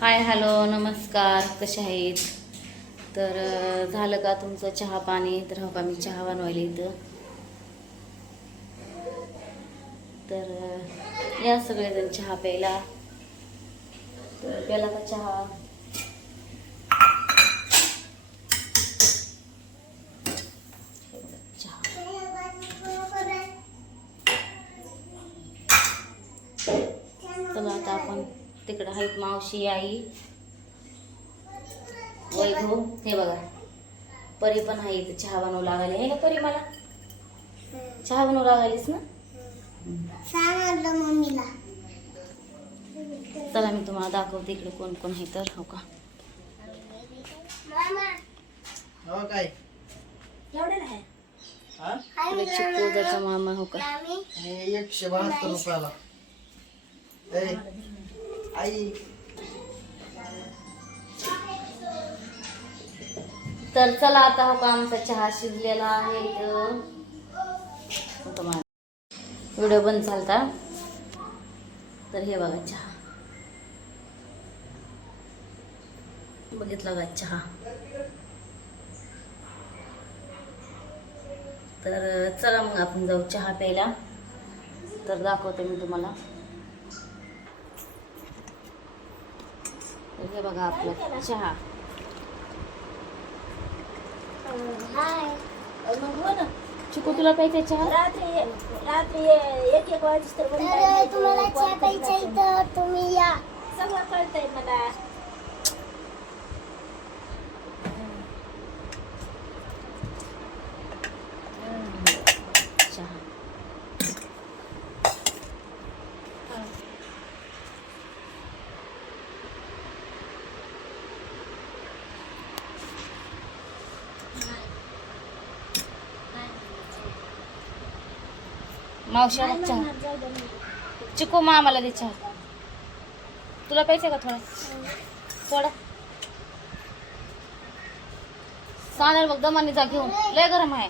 Hi hello नमस्कार कसे आहेत? तर झालं का तुमचं चहा पाणी? तर हो का मी चहा बनवायला इथं तर या सगळेजण चहा प्यायला. तर प्याला का चहा? चहा. चला आता आपण तिकडं आहेत मावशी आई वैभव. हे बघा परी पण आहे इथं. चहा बनवू लागायला. हे का परी मला? चहा बनवू लागायलीस ना? सांगितलं मम्मीला. चला मी तुम्हाला दाखवते इकडे कोण कोण आहे तर. हो का? मामा. हो काय? हा? मामा. हो का? एकशे बहात्तर रुपयाला. ए, आई. तर चला आता हो का आमचा चहा शिजलेला आहे इथं. व्हिडिओ बंद झालता. तर हे बघा चहा. बघितला का चहा? तर चला मग आपण जाऊ चहा प्यायला. तर दाखवते मी तुम्हाला. तर हे बघा आपला. चहा. हाय. मग ना. चिकू तुला प्यायचा चहा? रात्री रात्री एक एक वाजेस तर तुम्हाला चहा प्यायचा. इथं तुम्ही या. सगळं कळतंय मला. चहा. मावशी चहा. चिकू मामाला दे चहा. तुला प्यायचं का थोडा? थोडा. सांगेल बघ दमाने जा घेऊन. लय गरम आहे.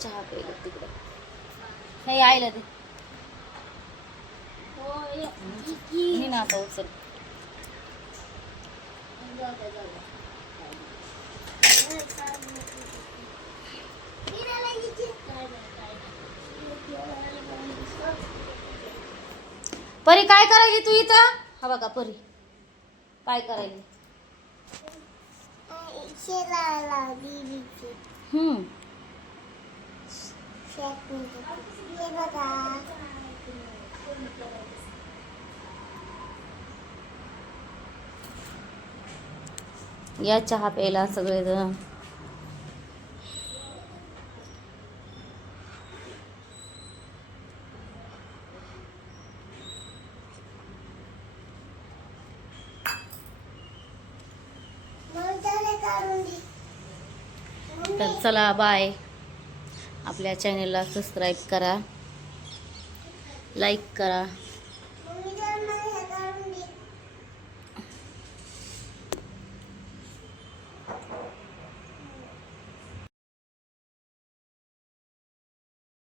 चहा प्यायला तिकडे. नाही आईला दे. हो, ये. मी ना आता उचल जाऊ दे, जाऊ दे. काय नाही, काय नाही. परी काय करायली तू इथं? हा बघा परी. काय करायली? हम्म. या चहा प्यायला सगळेजण मग त्याला काढून दे तर चला बाय आपल्या चॅनलला सबस्क्राईब करा. लाईक करा.